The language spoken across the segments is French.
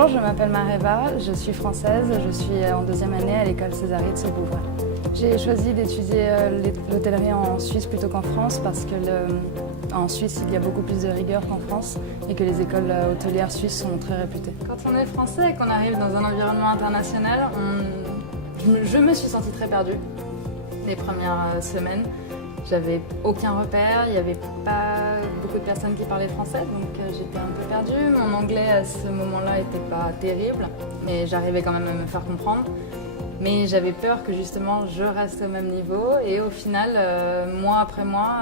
Bonjour, je m'appelle Mareva, je suis française, je suis en deuxième année à l'école Césaride de Bouvray. J'ai choisi d'étudier l'hôtellerie en Suisse plutôt qu'en France parce que en Suisse il y a beaucoup plus de rigueur qu'en France et que les écoles hôtelières suisses sont très réputées. Quand on est français et qu'on arrive dans un environnement international, je me suis sentie très perdue les premières semaines. J'avais aucun repère, il n'y avait pas beaucoup de personnes qui parlaient français, donc j'étais un peu perdue. Mon anglais à ce moment-là n'était pas terrible, mais j'arrivais quand même à me faire comprendre. Mais j'avais peur que justement je reste au même niveau et au final, mois après mois,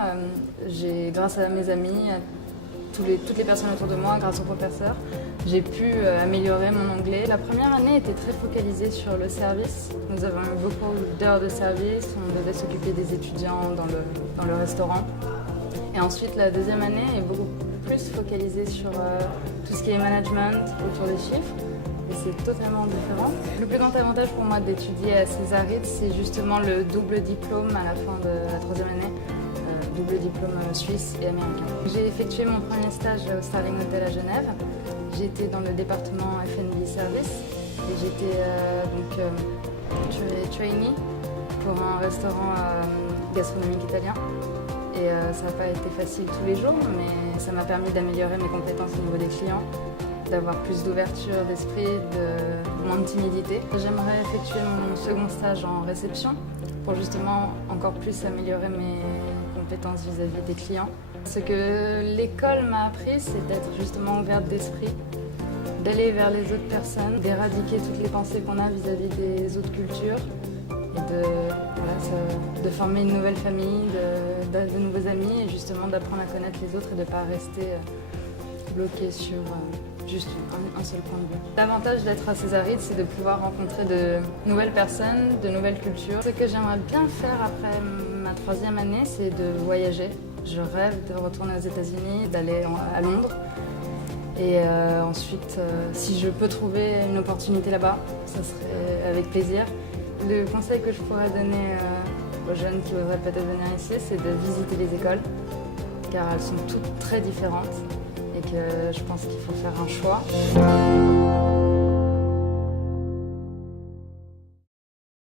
grâce à mes amis, à toutes les personnes autour de moi, grâce aux professeurs, j'ai pu améliorer mon anglais. La première année était très focalisée sur le service. Nous avons eu beaucoup d'heures de service, on devait s'occuper des étudiants dans le restaurant. Et ensuite, la deuxième année est beaucoup plus focalisée sur tout ce qui est management autour des chiffres. Et c'est totalement différent. Le plus grand avantage pour moi d'étudier à Césaride, c'est justement le double diplôme à la fin de la troisième année. Double diplôme suisse et américain. J'ai effectué mon premier stage au Starling Hotel à Genève. J'étais dans le département F&B Service et j'étais trainee pour un restaurant gastronomique italien. Et ça n'a pas été facile tous les jours, mais ça m'a permis d'améliorer mes compétences au niveau des clients, d'avoir plus d'ouverture d'esprit, moins de timidité. J'aimerais effectuer mon second stage en réception pour justement encore plus améliorer mes compétences vis-à-vis des clients. Ce que l'école m'a appris, c'est d'être justement ouverte d'esprit, d'aller vers les autres personnes, d'éradiquer toutes les pensées qu'on a vis-à-vis des autres cultures et de former une nouvelle famille, de nouveaux amis et justement d'apprendre à connaître les autres et de ne pas rester bloqué sur juste un seul point de vue. L'avantage d'être à Césaride, c'est de pouvoir rencontrer de nouvelles personnes, de nouvelles cultures. Ce que j'aimerais bien faire après ma troisième année, c'est de voyager. Je rêve de retourner aux États-Unis, d'aller à Londres. Et ensuite, si je peux trouver une opportunité là-bas, ça serait avec plaisir. Le conseil que je pourrais donner aux jeunes qui voudraient peut-être venir ici, c'est de visiter les écoles, car elles sont toutes très différentes. Et que je pense qu'il faut faire un choix.